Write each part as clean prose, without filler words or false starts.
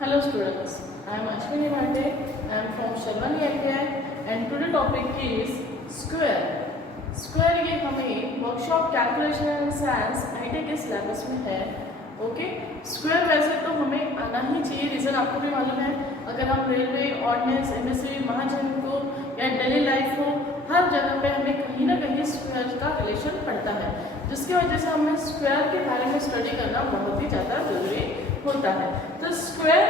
Hello students, I am Ashwini Mate. I am from Sharwani ITI and today topic is square. Square ये हमें workshop calculation and science IT के syllabus में है. Okay, square वैसे तो हमें आना ही चाहिए. रीज़न आपको भी मालूम है, अगर हम रेलवे, ऑर्डिनेंस, एमएससी, महाजन को या डेली लाइफ हो, हर जगह पे हमें कहीं ना कहीं स्क्वायर का रिलेशन पड़ता है, जिसकी वजह से हमें स्क्वायर के बारे में स्टडी करना बहुत ही ज़्यादा जरूरी होता है. तो स्क्वायर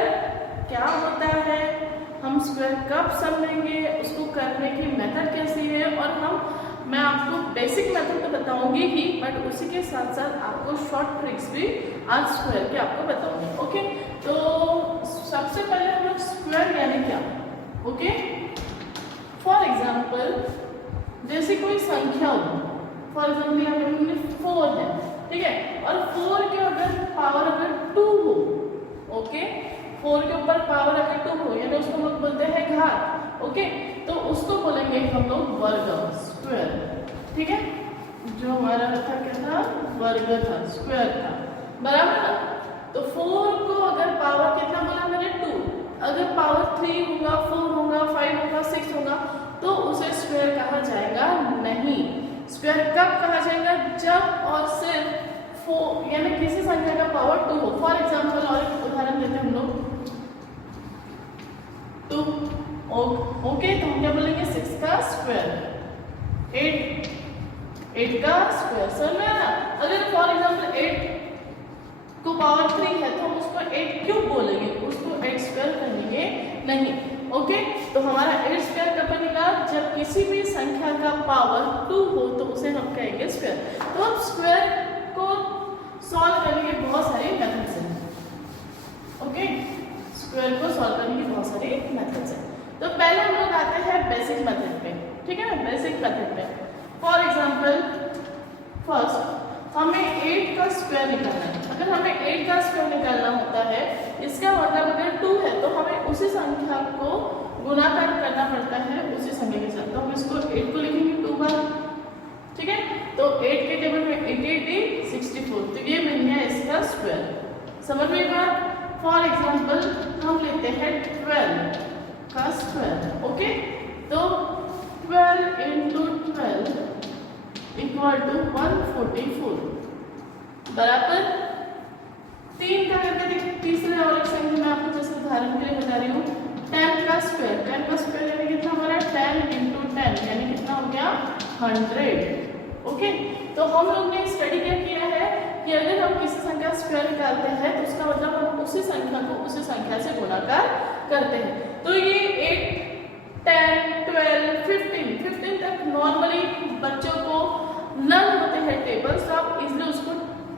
क्या होता है, हम स्क्वायर कब समझेंगे, उसको करने की मेथड कैसी है, और मैं आपको बेसिक मेथड तो बताऊंगी ही, बट उसी के साथ साथ आपको शॉर्ट ट्रिक्स भी आज स्क्वायर के आपको बताऊंगी. ओके, तो सबसे पहले हम लोग स्क्वायर यानी क्या. ओके, फॉर एग्जाम्पल जैसे कोई संख्या हो, फॉर एग्जाम्पल यहाँ पे 4 है, ठीक है, और 4 के अगर पावर अगर 2 हो, ओके, 4 के ऊपर पावर अगर 2 हो, यानी उसको हम लोग बोलते हैं घात. ओके, तो उसको बोलेंगे हम लोग वर्ग, स्क्वायर. ठीक है, जो हमारा था क्या था, वर्ग था, स्क्वायर था, बराबर ना. तो 4 को अगर पावर कितना बोला मैंने, 2, अगर पावर 3 होगा, 4 होगा, 5 होगा, 6 होगा, तो उसे स्क्वायर कहा जाएगा नहीं. स्क्वायर कब कहा जाएगा, जब और सिर्फ 4 यानी किसी संख्या का पावर 2 हो. फॉर एग्जाम्पल और एक उदाहरण देते हैं हम लोग, 2. ओके, तो हम क्या बोलेंगे, 6 का स्क्वायर, 8 का स्क्वायर. समझ में आया. अगर फॉर एग्जाम्पल 8 को पावर 3 है तो हम उसको 8 क्यों बोलेंगे, उसको 8 स्क्वायर कहेंगे नहीं. ओके, तो हमारा 8 स्क्वायर कब बनेगा, जब किसी भी संख्या का पावर 2 हो तो उसे हम कहेंगे स्क्वायर. तो हम स्क्वायर को सॉल्व करने के बहुत सारे मेथड्स हैं. ओके, स्क्वायर को सॉल्व करने की बहुत सारी मेथड्स हैं. तो पहले हम लोग आते हैं बेसिक मेथड पे. ठीक है ना, बेसिक मेथड पे. फॉर एग्जाम्पल फर्स्ट हमें 8 का स्क्वायर निकालना है. अगर हमें 8 का स्क्वायर निकालना होता है, इसका मतलब अगर 2 है तो हमें उसी संख्या को गुणाकार करना पड़ता है उसी संख्या के साथ. तो हम इसको 8 को लिखेंगे 2 बार. ठीक है, तो 8 के टेबल में 8 8 64, तो ये बन गया इसका स्क्वायर. समझ में बात. फॉर एग्जाम्पल हम लेते हैं 12 का स्क्वायर. ओके, तो 12 इंटू 12 इक्वल टू 144, बराबर 3 का करके देखिए. तीसरे और एक संख्या मैं आपको जैसे उदाहरण के लिए बता रही हूँ, 10 का स्क्वायर. 10 का स्क्वायर यानी कितना हमारा, 10 इंटू 10 यानी कितना हो गया, 100. ओके, तो हम लोग ने स्टडी क्या किया है कि अगर हम किसी संख्या स्क्वायर निकालते हैं तो उसका मतलब हम उसी संख्या को उसी संख्या से गुणाकार करते हैं. तो ये 8 10 12 15 तक नॉर्मली बच्चों को नन होते हैं टेबल्स, तो आप इजिली उसको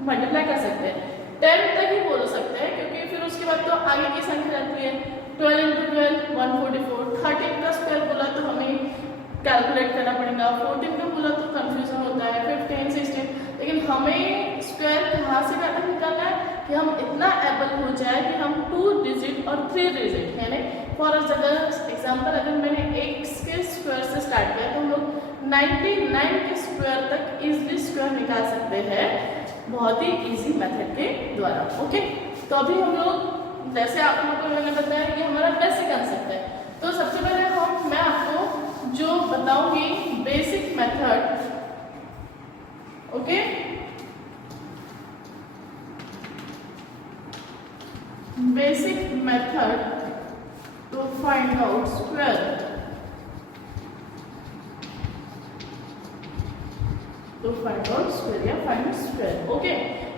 मल्टीप्लाई कर सकते हैं. 10 तक ही बोल सकते हैं, क्योंकि फिर उसके बाद तो आगे की संख्या रहती है. 12 इंटू 12 144. 13 का स्क्वायर बोला तो हमें कैलकुलेट करना पड़ेगा. 14 का बोला तो कंफ्यूजन होता है. 15 16, लेकिन हमें स्क्वायर कहाँ से कहाँ तक निकालना है कि हम इतना एबल हो जाए कि हम 2 डिजिट और 3 डिजिट, यानी फॉर एग्जाम्पल अगर मैंने x के स्क्वायर से स्टार्ट किया तो हम लोग 99 के स्क्वायर तक इजिली स्क्वायर निकाल सकते हैं बहुत ही इजी मेथड के द्वारा. ओके, तो अभी हम लोग जैसे आप लोगों को मैंने बताया कि हमारा बेसिक कंसेप्ट है, तो सबसे पहले मैं आपको जो बताऊंगी basic method. Okay, basic method to find out square. To find out square या find square. ओके,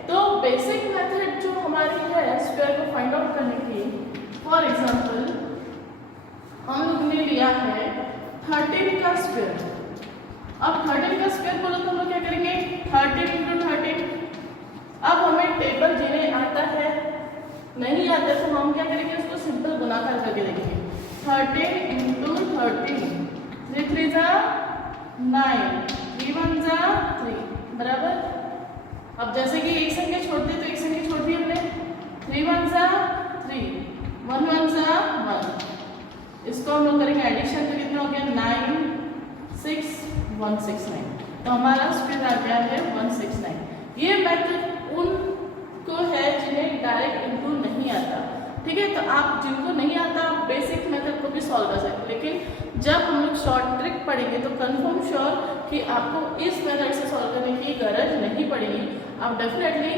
तो बेसिक मेथड जो हमारी है स्क्वायर को फाइंड आउट करने की, फॉर एग्जांपल हम लोग ने लिया है 13 का स्क्वायर. अब 13 का स्क्वायर बोलो तो हम लोग क्या करेंगे, 13 इंटू 13. अब हमें टेबल जिन्हें आता है नहीं आता तो हम क्या करेंगे, उसको सिंपल गुणाकार करके देखेंगे. 13 इंटू 13, 3 3 जा 9, 3 1 जा 3, बराबर. अब जैसे कि एक संख्या छोड़ते तो एक संख्या छोड़ दी हमने, 3 1 जा 3, 1 1 जा 1. इसको हम लोग करेंगे एडिशन तो कितना हो गया, 9 6 169. तो हमारा स्क्वायर आ गया है 169. ये मेथड उन को है जिन्हें डायरेक्ट इंटू नहीं आता, ठीक है। तो आप जिनको नहीं आता आप बेसिक मेथड को भी सॉल्व कर सकते हैं, लेकिन जब हम लोग शॉर्ट ट्रिक पढ़ेंगे तो कंफर्म श्योर कि आपको इस मेथड से सॉल्व करने की गरज नहीं पड़ेगी। आप डेफिनेटली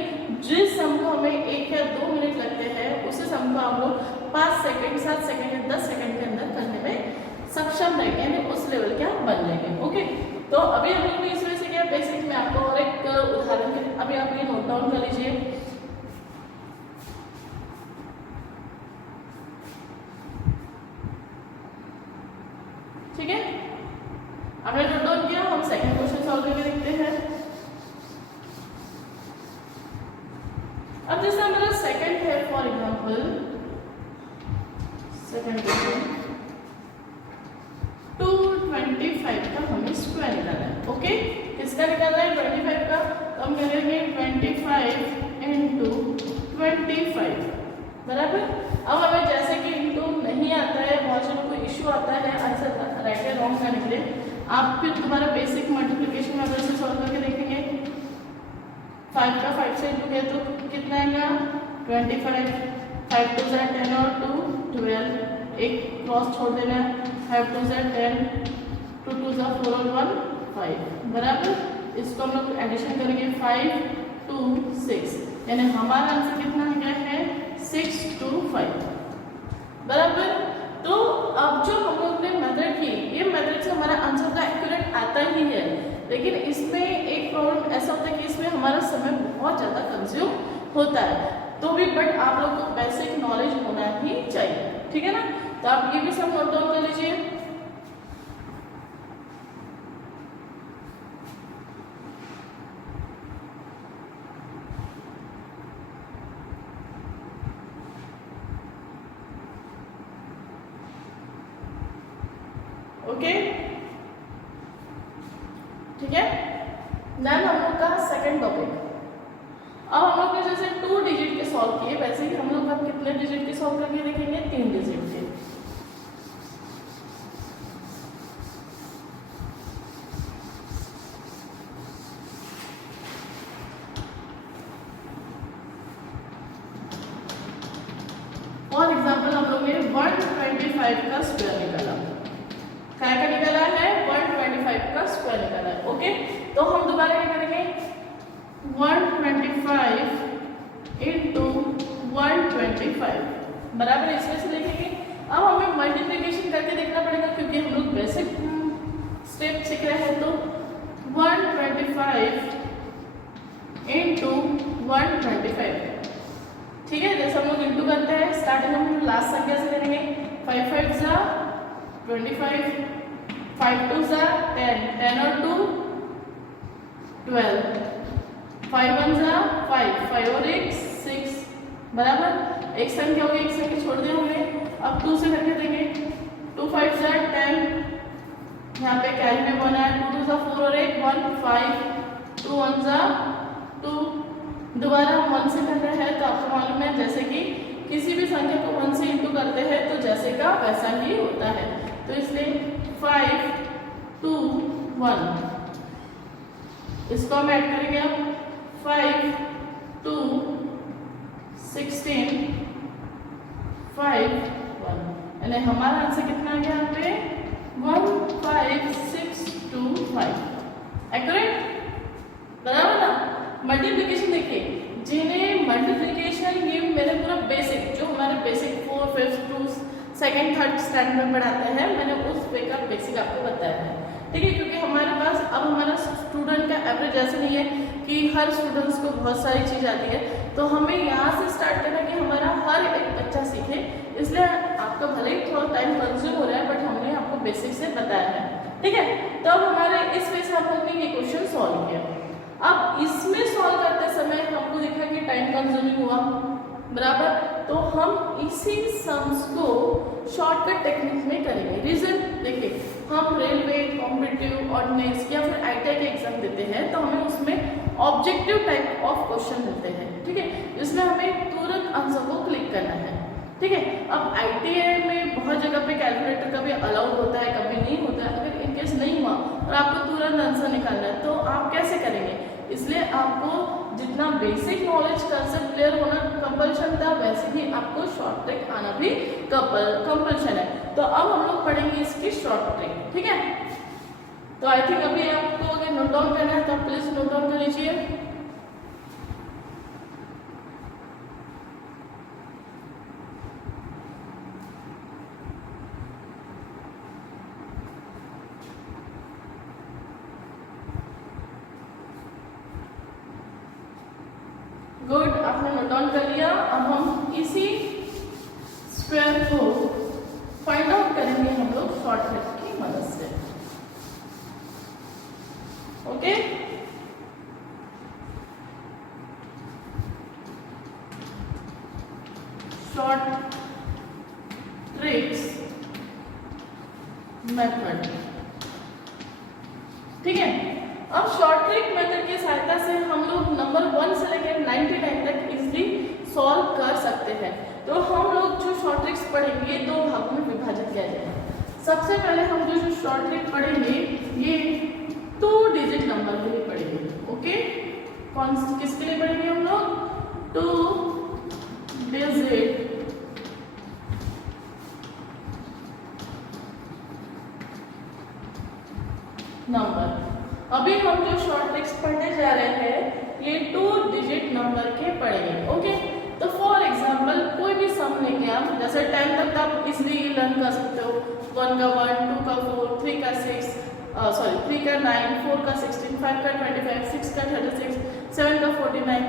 जिस सम को हमें 1 या 2 मिनट लगते हैं उसी सम को आप लोग 5 सेकंड 7 सेकंड या 10 सेकंड के अंदर करने में सक्षम रहेंगे, यानी उस लेवल के आप बन जाएंगे। ओके, तो अभी हम लोग इस वजह से क्या बेसिक में आपको और एक उदाहरण के अभी आप ये नोट डाउन कर लीजिए। ठीक है, आपने नोट डाउन किया, हम सेकंड क्वेश्चन सॉल्व करके देखते हैं। अब जैसे हमारा सेकंड है, फॉर एग्जांपल सेकंड क्वेश्चन 225 का हमें स्क्वायर निकालना है। ओके, किसका निकालना है? 25 का। तो हम करेंगे 25 इंटू 25 बराबर। अब हमें जैसे कि इंटू नहीं आता है, बहुत से लोगों को इश्यू आता है आंसर राइट या रॉन्ग करने के लिए, आप फिर दोबारा बेसिक मल्टीप्लिकेशन मेथड से सॉल्व करके देखेंगे। 5 का 5 से इंटू किया तो कितना आएगा? 25। 5 2 10 और 2 12, एक क्रॉस छोड़ देना। 5 2 10, 2 2 4 और 1 5 बराबर। इसको हम लोग एडिशन करेंगे 5 2 6, यानी हमारा आंसर कितना आ गया है? 625 बराबर। तो अब जो हम लोग ने मेथड की, ये मेथड से हमारा आंसर का एक्यूरेट आता ही है, लेकिन इसमें एक प्रॉब्लम ऐसा होता है कि इसमें हमारा समय बहुत ज़्यादा कंज्यूम होता है, तो भी बट आप लोग को बेसिक नॉलेज होना ही चाहिए। ठीक है ना, तो आप ये भी सब नोट डाउन कर लीजिए। ओके, ठीक है। देन हम लोग का सेकंड टॉपिक, अब हम लोग ने जैसे 2 डिजिट के सॉल्व किए, वैसे ही हम लोग अब कितने डिजिट के सॉल्व करके देखेंगे? 3 डिजिट के। फॉर एग्जाम्पल हम लोग ने 125 का स्क्वायर निकाला। क्या का निकाला है? 125 का स्क्वायर निकाला है। ओके, तो हम दोबारा क्या करेंगे? 125 इंटू 125 बराबर, इसमें से देखेंगे। अब हमें मल्टीप्लिकेशन करके देखना पड़ेगा क्योंकि हम लोग बेसिक स्टेप सीख रहे हैं। तो 125 इंटू 125, ठीक है। जैसे हम लोग इंटू करते हैं, स्टार्टिंग में हम लास्ट संख्या से करेंगे। 5 5 जा 25, 5 2 जा 10, 10 और 2 12, 5 1 जा 5, 5 और 1 6 बराबर। एक संख्या होगी, एक संख्या छोड़ दिया हमने। अब 2 से करके देंगे। 2 5 जा 10, यहाँ पे कैरी में 1 है। 2 2 जा 4 और 1 1 5, 2 1 जा 2। दोबारा 1 से कर रहे हैं, तो आपको मालूम है जैसे कि किसी भी संख्या को 1 से इंटू करते हैं तो जैसे का वैसा ही होता है। तो इसलिए 5 2 1, इसको हम ऐड करेंगे। अब 5 2 16 5 1, यानी हमारा आंसर कितना आ गया यहाँ पे? 15625 एक्यूरेट बराबर ना। मल्टीप्लिकेशन देखिए, जिन्हें मल्टीप्लिकेशन ये मैंने पूरा बेसिक जो हमारे बेसिक 4 5 2 सेकंड थर्ड स्टैंडर्ड में पढ़ाते हैं, मैंने उस वे का बेसिक आपको बताया है। ठीक है, क्योंकि हमारे पास अब हमारा स्टूडेंट का एवरेज ऐसे नहीं है कि हर स्टूडेंट्स को बहुत सारी चीज़ आती है, तो हमें यहाँ से स्टार्ट करना कि हमारा हर एक बच्चा सीखे। इसलिए आपका भले ही थोड़ा टाइम कंज्यूम हो रहा है, बट हमने आपको बेसिक से बताया है। ठीक है, तो अब हमारे इस वे से हम लोग ने ये क्वेश्चन सॉल्व किया। अब इसमें सॉल्व करते समय हमको देखा कि टाइम कंज्यूमिंग हुआ बराबर, तो हम इसी सम्स को शॉर्टकट टेक्निक में करेंगे। रीजन देखिए, हम रेलवे कॉम्पिटिटिव ऑर्डिनेंस या फिर आईटीआई के एग्जाम देते हैं तो हमें उसमें ऑब्जेक्टिव टाइप ऑफ क्वेश्चन मिलते हैं। ठीक है, इसमें हमें तुरंत आंसर को क्लिक करना है। ठीक है, अब आईटीआई में बहुत जगह पे कैलकुलेटर कभी अलाउड होता है, कभी नहीं होता है। अगर इनकेस नहीं हुआ और आपको तुरंत आंसर निकालना है तो आप कैसे करेंगे? इसलिए आपको जितना बेसिक नॉलेज कंसेप्ट क्लियर होना कंपल्शन था, वैसे ही आपको शॉर्ट ट्रिक आना भी कंपल्शन है। तो अब हम लोग पढ़ेंगे इसकी शॉर्ट ट्रिक, ठीक है। तो आई थिंक अभी आपको अगर नोट डाउन करना है तो आप प्लीज नोट डाउन कर लीजिए। गुड, आपने नोट डाउन कर लिया। अब हम इसी स्क्वायर को फाइंड आउट करेंगे हम लोग शॉर्ट ट्रिक की मदद से। ओके, शॉर्ट ट्रिक्स मेथड, ठीक है। अब शॉर्ट ट्रिक मेथड की सहायता से हम लोग नंबर 1 से लेकर 99 तक इजीली सॉल्व कर सकते हैं। तो हम लोग जो शॉर्ट ट्रिक्स पढ़ेंगे दो भागों में विभाजित किया जाएगा। सबसे पहले हम जो शॉर्ट ट्रिक पढ़ेंगे ये 2 डिजिट नंबर के लिए पढ़ेंगे। ओके, कौन किसके लिए पढ़ेंगे हम लोग? 2 डिजिट नंबर। अभी हम जो शॉर्ट ट्रिक्स पढ़ने जा रहे हैं ये 2 डिजिट नंबर के पढ़ेंगे। ओके, तो फॉर एग्जांपल कोई भी सम लेके आप जैसे 10 तक आप इसलिए लर्न कर सकते हो। 1 का 1, 2 का 4, 3 का 6, 3 का 9, 4 का 16, 5 का 25, 6 का 36, 7 का 49,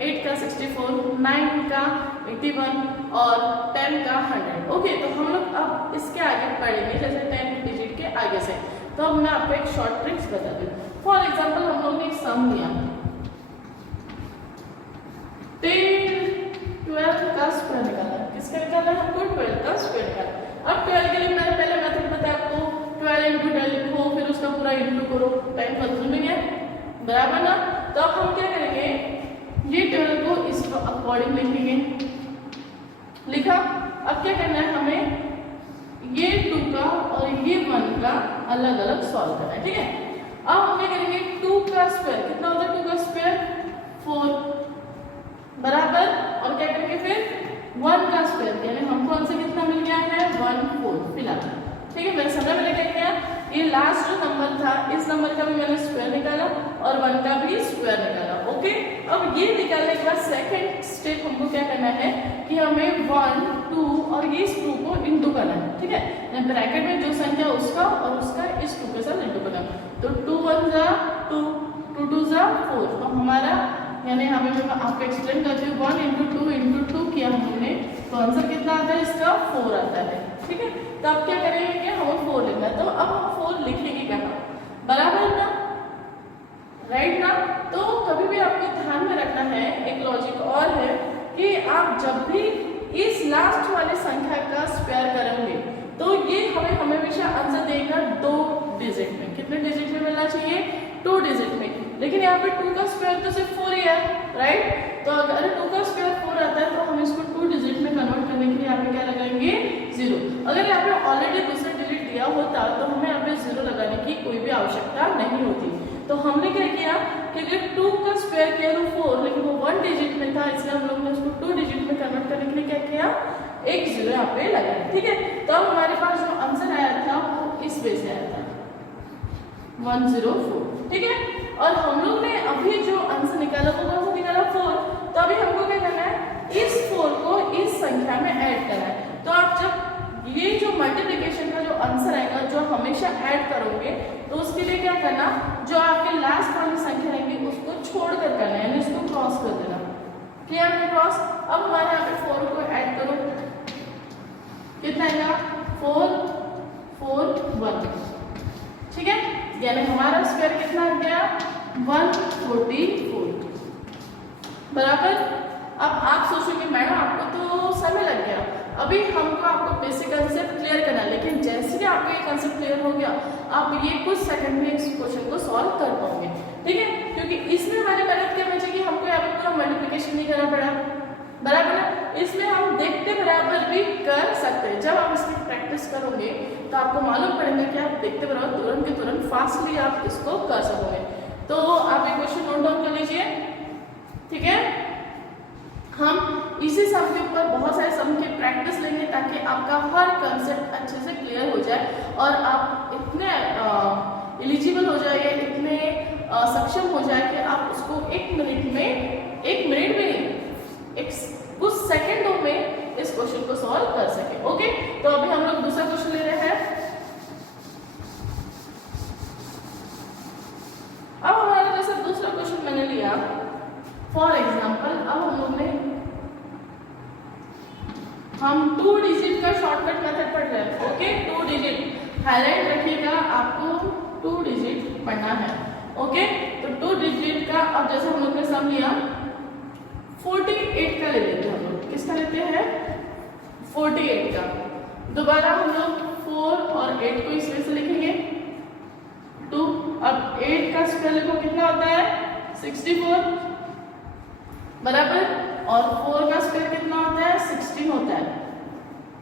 8 का 64, 9 का 81 और 10 का 100। ओके, तो हम लोग अब इसके आगे पढ़ेंगे जैसे 10 डिजिट के आगे से। तो अब मैं आपको एक शॉर्ट ट्रिक्स बता दूं। फॉर एग्जांपल हम लोग ने एक सम लिया 12 का स्क्वायर निकाला। किसका निकाला? हमको 12 का स्क्वायर निकाला। अब 12 के लिए मैंने पहले मेथड बताया आपको, 12 इंटू 12 लिखो, फिर उसका पूरा इंटू करो, टाइम कंज्यूम में गया, बराबर ना। तो अब हम क्या करेंगे, ये 12 को इस अकॉर्डिंग लिखेंगे। लिखा, अब क्या करना है हमें ये 2 का और ये 1 का अलग अलग सॉल्व करना है, ठीक है। अब हम क्या करेंगे 2 का स्क्वायर कितना होता है? 2 का स्क्वायर 4 बराबर, और क्या करेंगे फिर 1 का स्क्वायर यानी हमको आंसर कितना मिल गया है 1 4 फिलहाल, ठीक है। मेरे समय मैंने क्या किया, ये लास्ट जो नंबर था इस नंबर का भी मैंने स्क्वायर निकाला और 1 का भी स्क्वायर निकाला। ओके, अब ये निकालने के बाद सेकंड स्टेप हमको क्या करना है कि हमें 1 2 और ये इस 2 को इंटू करना है, ठीक है। ब्रैकेट में जो संख्या उसका और उसका इस 2 के साथ इंटू करना है। तो 2 1 जा 2, 2 2 जा 4। तो हमारा यानी हमें मैं आपको एक्सप्लेन करती हूँ 1 इंटू 2 इंटू 2 किया हमने, तो आंसर कितना आता है इसका 4 आता है, ठीक है। तो अब क्या करेंगे कि हमें 4 लिखना है। तो अब हम 4 लिखेंगे कहाँ? बराबर ना, राइट ना। तो कभी भी आपको ध्यान में रखना है, एक लॉजिक और है कि आप जब भी इस लास्ट वाली संख्या का स्क्वायर करेंगे तो ये हमें हमेशा आंसर देगा 2 डिजिट में। कितने डिजिट में मिलना चाहिए? 2 डिजिट में। लेकिन यहाँ पे 2 का स्क्वायर तो सिर्फ 4 ही है, राइट। तो अगर 2 का स्क्वायर 4 आता है तो हम इसको 2 डिजिट में कन्वर्ट करने के लिए यहाँ पे क्या लगाएंगे 0। अगर यहाँ पे ऑलरेडी दूसरा डिजिट दिया होता तो हमें यहाँ पे 0 लगाने की कोई भी आवश्यकता नहीं होती। तो हमने क्या किया कि अगर 2 का स्क्वायर किया तो 4, लेकिन वो 1 डिजिट में था इसलिए हम लोग ने उसको 2 डिजिट में कन्वर्ट करने के लिए क्या किया, एक 0 यहाँ पे लगाया, ठीक है। तो अब हमारे पास जो आंसर आया था वो इस वे से आया था 104, ठीक है। और हम लोग ने अभी जो आंसर निकाला वो कौन सा निकाला 4। तो अभी हमको क्या करना है, इस 4 को इस संख्या में ऐड करना है। तो आप जब ये जो मल्टीप्लिकेशन का जो आंसर आएगा जो हमेशा ऐड करोगे तो उसके लिए क्या करना, जो आपके लास्ट वाली संख्या रहेंगी उसको छोड़ कर करना है, यानी इसको क्रॉस कर देना। क्लियर है क्रॉस? अब हमारे यहाँ पे 4 को ऐड करो, कितना आएगा 4 4 1, ठीक है। यानी हमारा स्क्वायर कितना आ गया 144 बराबर। अब आप सोचोगे मैडम आपको तो समय लग गया, अभी हमको आपको बेसिक कंसेप्ट क्लियर करना है, लेकिन जैसे ही आपको ये कंसेप्ट क्लियर हो गया आप ये कुछ सेकंड में इस क्वेश्चन को सॉल्व कर पाओगे, ठीक है। क्योंकि इसमें हमारी मेहनत क्या बची कि हमको यहाँ पे पूरा मल्टीप्लिकेशन नहीं करना पड़ा, बराबर है। इसमें हम देखते बराबर भी कर सकते हैं। जब आप इसकी प्रैक्टिस करोगे तो आपको मालूम पड़ेगा कि आप देखते बराबर तुरंत के तुरंत फास्टली आप इसको कर सकोगे। तो आप ये क्वेश्चन नोट डाउन कर लीजिए, ठीक है। हम इसी सम के ऊपर बहुत सारे सम की प्रैक्टिस लेंगे ताकि आपका हर कंसेप्ट अच्छे से क्लियर हो जाए और आप इतने एलिजिबल हो जाइए, इतने सक्षम हो जाए कि आप उसको एक मिनट में नहीं, कुछ सेकंडों में इस क्वेश्चन को सॉल्व कर सके। ओके, तो अभी हम लोग दूसरा क्वेश्चन ले रहे हैं। अब हमारा जैसे दूसरा क्वेश्चन मैंने लिया, फॉर एग्जाम्पल अब हम 2 डिजिट का शॉर्टकट मेथड पढ़ रहे हैं। ओके, 2 डिजिट हाईलाइट रखिएगा, आपको 2 डिजिट पढ़ना है। ओके, तो 2 डिजिट का अब जैसे हम लोग ने सम लिया 48 का ले लेते हैं हम लोग। किसका लेते हैं? 48 का। दोबारा हम लोग 4 और 8 को इस वे से लिखेंगे 2। अब 8 का स्क्वायर लिखो, कितना होता है? 64 बराबर, और 4 का स्क्वायर कितना होता है? 16 होता है,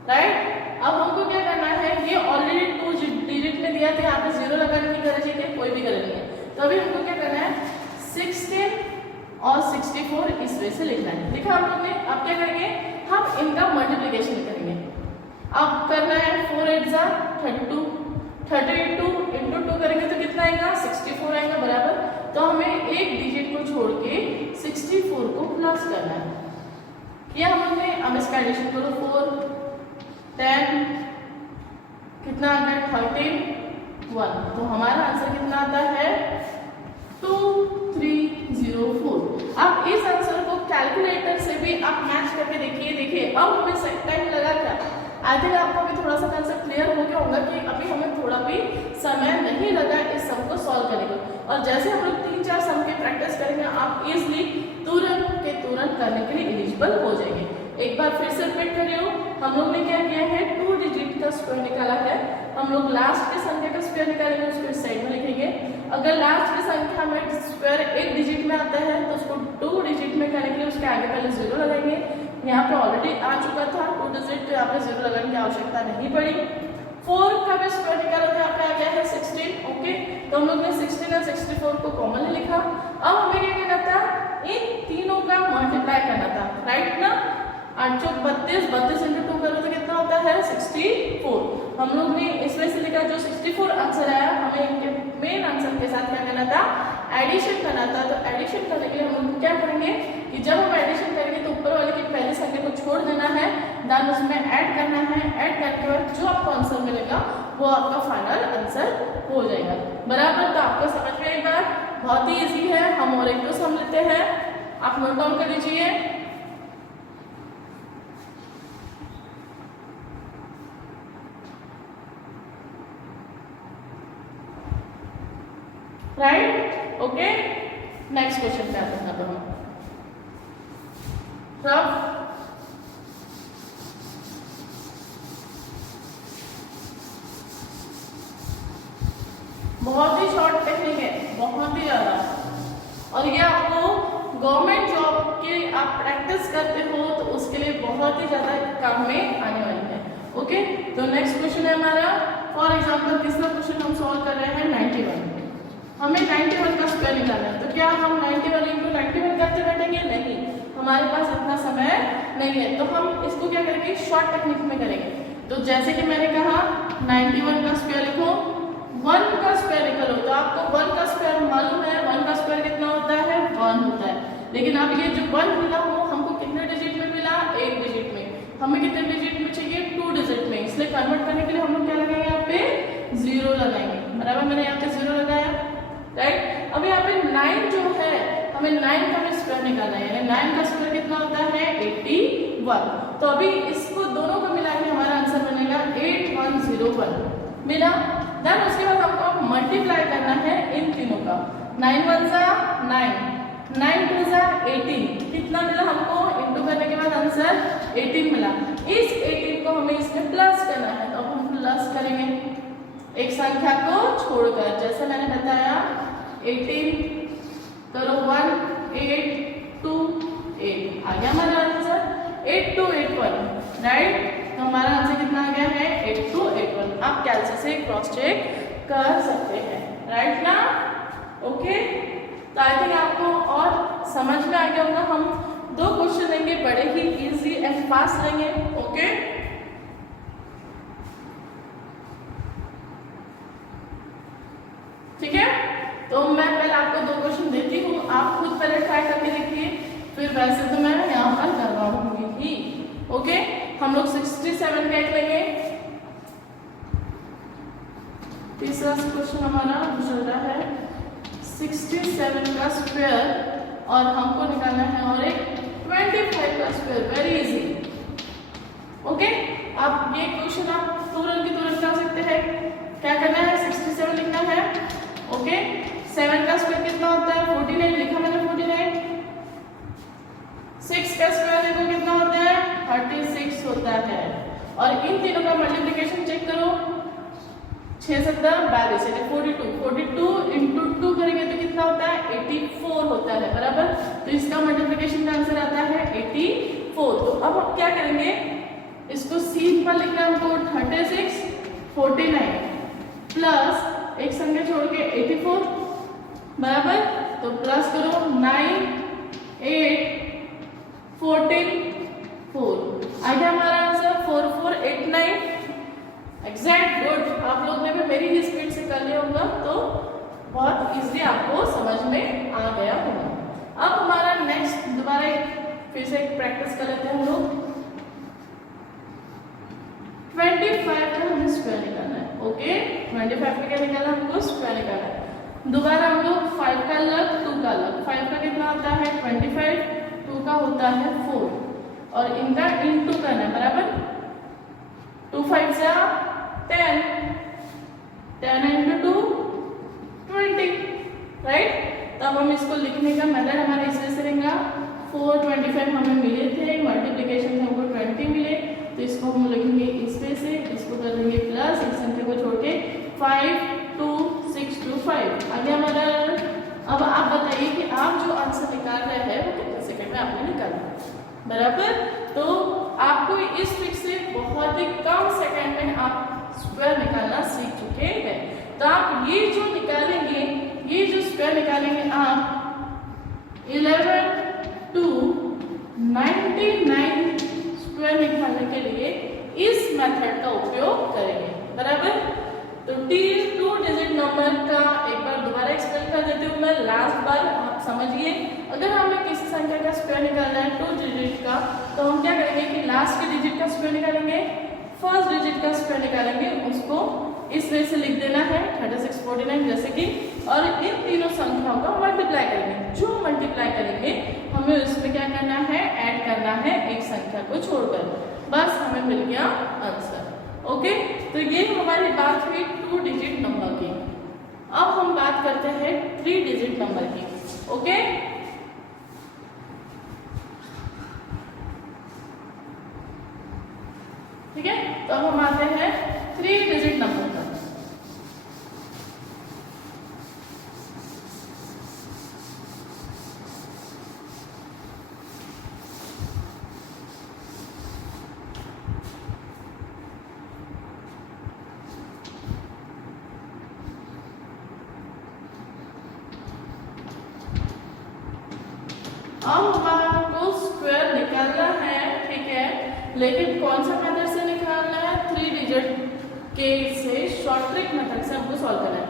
राइट। अब हमको क्या करना है, ये ऑलरेडी 2 डिजिट में दिया था, यहाँ पे 0 लगाने की गरज है, कोई भी गरज नहीं है। तो अभी हमको क्या करना है, 16 और 64 इस वे से लिखना है। लिखा हम लोग ने। अब क्या करेंगे, हम इनका मल्टीप्लिकेशन करेंगे। अब करना है 4 8 जा 32, 32 इंटू 2 करेंगे तो कितना आएगा? 64 आएगा, बराबर। तो हमें एक डिजिट को छोड़ के 64 को प्लस करना है। ये हम लोग ने, अब इसका एडिशन करो, 4 10 कितना आ गया? 31। तो हमारा आंसर कितना आता है? 2304। अब इस आंसर को कैलकुलेटर से भी आप मैच करके देखिए। अब हमें सही टाइम लगा क्या? आई थिंक आपको अभी थोड़ा सा कंसेप्ट क्लियर हो गया होगा कि अभी हमें थोड़ा भी समय नहीं लगा इस सम को सॉल्व करने को। और जैसे हम लोग 3-4 सम की प्रैक्टिस करेंगे, आप इजिली तुरंत करने के लिए एलिजिबल हो जाएंगे। एक बार फिर से रिपीट कर रही हूँ, हम लोग ने क्या किया है, 2 डिजिट का स्क्वायर निकाला है। हम लोग लास्ट की संख्या का स्क्वायर निकालेंगे, उसको इस साइड में लिखेंगे। अगर लास्ट की संख्या में स्क्वायर एक डिजिट में आता है तो उसको 2 डिजिट में करने के लिए उसके आगे पहले 0 लगाएंगे। यहाँ पे ऑलरेडी आ चुका था 2 डिजिट, तो यहाँ पे 0 लगाने की आवश्यकता नहीं पड़ी। 4 का भी स्क्वायर निकाला तो यहाँ पे आ गया है 16। ओके, तो हम लोग ने 16 और 64 को कॉमन लिखा। अब हमें क्या करना था, इन तीनों का मल्टीप्लाई करना था, राइट ना। 8 चौक 32, 32 इंटू 2 करो तो कितना होता है? 64। हम लोग ने इसमें से लिखा, जो 64 आंसर आया, हमें इनके मेन आंसर के साथ क्या करना था? एडिशन करना था। तो एडिशन करने के लिए हम लोग क्या करेंगे कि जब हम एडिशन करेंगे तो ऊपर वाले की पहली संख्या को छोड़ देना है, देन उसमें ऐड करना है। ऐड करने के बाद जो आपको आंसर मिलेगा वो आपका फाइनल आंसर हो जाएगा, बराबर। तो आपको समझ में एक बार, बहुत ही इजी है। हम और एक को सम लेते हैं, आप नोट डाउन कर लीजिए। Right, okay. नेक्स्ट क्वेश्चन पे आते हैं हम। बहुत ही शॉर्ट टेक्निक है, बहुत ही ज्यादा, और ये आपको गवर्नमेंट जॉब के आप प्रैक्टिस करते हो तो उसके लिए बहुत ही ज्यादा काम में आने वाली है। ओके, तो नेक्स्ट क्वेश्चन है हमारा, फॉर एग्जाम्पल तीसरा क्वेश्चन हम सॉल्व कर रहे हैं 91। हमें 91 का स्क्वायर निकालना है। तो क्या हम 91 इंटू 91 करते बैठेंगे? नहीं, हमारे पास इतना समय नहीं है। तो हम इसको क्या करेंगे, शॉर्ट टेक्निक में करेंगे। तो जैसे कि मैंने कहा 91 का स्क्वायर लिखो, 1 का स्क्वायर निकालो। तो आपको 1 का स्क्वायर मालूम है, 1 का स्क्वायर कितना होता है? 1 होता है। लेकिन अब ये जो 1 मिला वो हमको कितने डिजिट में मिला? 1 डिजिट में। हमें कितने डिजिट में चाहिए? 2 डिजिट में। इसलिए कन्वर्ट करने के लिए हम लोग क्या लगाएंगे? यहाँ पे 0 लगाएंगे, बराबर। मैंने यहाँ पे 0 लगाया, राइट। अब यहाँ पे 9 जो है, हमें 9 का भी स्क्वायर निकालना है, यानी 9 का स्क्वायर कितना होता है? 81। तो अभी इसको दोनों को मिला के हमारा आंसर बनेगा 8101 मिला। देन उसके बाद हमको मल्टीप्लाई करना है इन तीनों का। 9 1 जा 9, 9 2 जा 18, कितना मिला हमको? इंटू करने के बाद आंसर 18 मिला। इस 18 को हमें इसमें प्लस करना है, तो अब हम प्लस करेंगे एक संख्या को छोड़कर। जैसे मैंने बताया 18 करो 1 8 2 8, आ गया हमारा आंसर 8281, राइट। तो हमारा आंसर कितना आ गया है? 8281। आप कैलसी से क्रॉस चेक कर सकते हैं, राइट ना। ओके। तो आई थिंक आपको और समझ में आ गया होगा। हम 2 क्वेश्चन लेंगे, बड़े ही इजी एंड फास्ट लेंगे। ओके, ठीक है। तो मैं पहले आपको 2 क्वेश्चन देती हूँ, आप खुद पहले ट्राई करके देखिए, फिर वैसे तो मैं यहाँ पर करवाऊंगी ही। ओके, हम लोग 67 का एक लेंगे। तीसरा क्वेश्चन हमारा चल रहा है 67 का स्क्वायर और हमको निकालना है और एक 25 का स्क्वायर, वेरी इजी। ओके, अब ये क्वेश्चन आप तुरंत की तुरंत कर सकते हैं। क्या करना है, 67 लिखना है। ओके, 7 का स्क्वायर कितना होता है, 49 लिखा मैंने 49। 6 का स्क्वायर देखो कितना होता है, 36 होता है। और इन तीनों का मल्टीप्लिकेशन चेक करो, 6 7 42 यानी 42। 42 इंटू 2 करेंगे तो कितना होता है, 84 होता है, बराबर। तो इसका मल्टीप्लिकेशन का आंसर आता है 84। तो अब हम क्या करेंगे, इसको सिंपल लिखना है हमको, 36 49 प्लस एक संख्या छोड़ के 84 बराबर। तो प्लस करो 9 8 14 4, आ गया हमारा आंसर 4489। Exact, good. आप लोग ने भी मेरी ही स्पीड से कर लिया होगा, तो बहुत इजीली आपको समझ में आ गया होगा। अब हमारा नेक्स्ट दोबारा फिर से एक प्रैक्टिस कर लेते हैं हम लोग। 25 का हमें स्क्वायर निकालना है। ओके, 25 का क्या निकालना है, हमको स्क्वायर निकालना है। दोबारा हम लोग 5 का अलग 2 का अलग। 5 का कितना होता है 25, 2 का होता है 4 और इनका इंटू करना है, बराबर। 2 5 जा 10, 10 इंटू 2 20, राइट। तब हम इसको लिखने का मेथड हमारा इस तरह से रहेगा। 4 25 हमें मिले थे, मल्टीप्लिकेशन से हमको 20 मिले, तो इसको हम लिखेंगे इस तरह से, इसको कर देंगे प्लस, इस संख्या को छोड़ के 5 2 6 2 5 आ गया हमारा। अब आप बताइए कि आप जो आंसर निकाल रहे हैं वो कितने सेकंड में आपने निकाला, बराबर। तो आपको इस ट्रिक से बहुत ही कम सेकंड में आप स्क्वायर निकालना सीख चुके हैं। तो आप ये जो निकालेंगे, ये जो स्क्वायर निकालेंगे आप 11 to 99 स्क्वायर निकालने के लिए इस मेथड का उपयोग करेंगे, बराबर। तो 2 डिजिट नंबर का एक बार दोबारा एक्सप्लेन कर देती हूँ मैं, लास्ट बार आप समझिए। अगर हमें किसी संख्या का स्क्वायर निकालना है 2 डिजिट का, तो हम क्या करेंगे कि लास्ट के डिजिट का स्क्वायर निकालेंगे, फर्स्ट डिजिट का स्क्वायर निकालेंगे, उसको इस तरह से लिख देना है 36 49 जैसे कि, और इन तीनों संख्याओं का मल्टीप्लाई करेंगे। जो मल्टीप्लाई करेंगे हमें उसमें क्या करना है, ऐड करना है एक संख्या को छोड़कर, बस हमें मिल गया आंसर। ओके, तो ये हमारी बात हुई 2 डिजिट नंबर की। अब हम बात करते हैं 3 डिजिट नंबर की। ओके, ठीक है। तो अब हम आते हैं 3 डिजिट नंबर पर। अब हमारा को स्क्वायर निकालना है, ठीक है, लेकिन कौन सा मेथड से निकालना है, 3 डिजिट के से शॉर्ट ट्रिक मेथड से हमको सॉल्व करना है।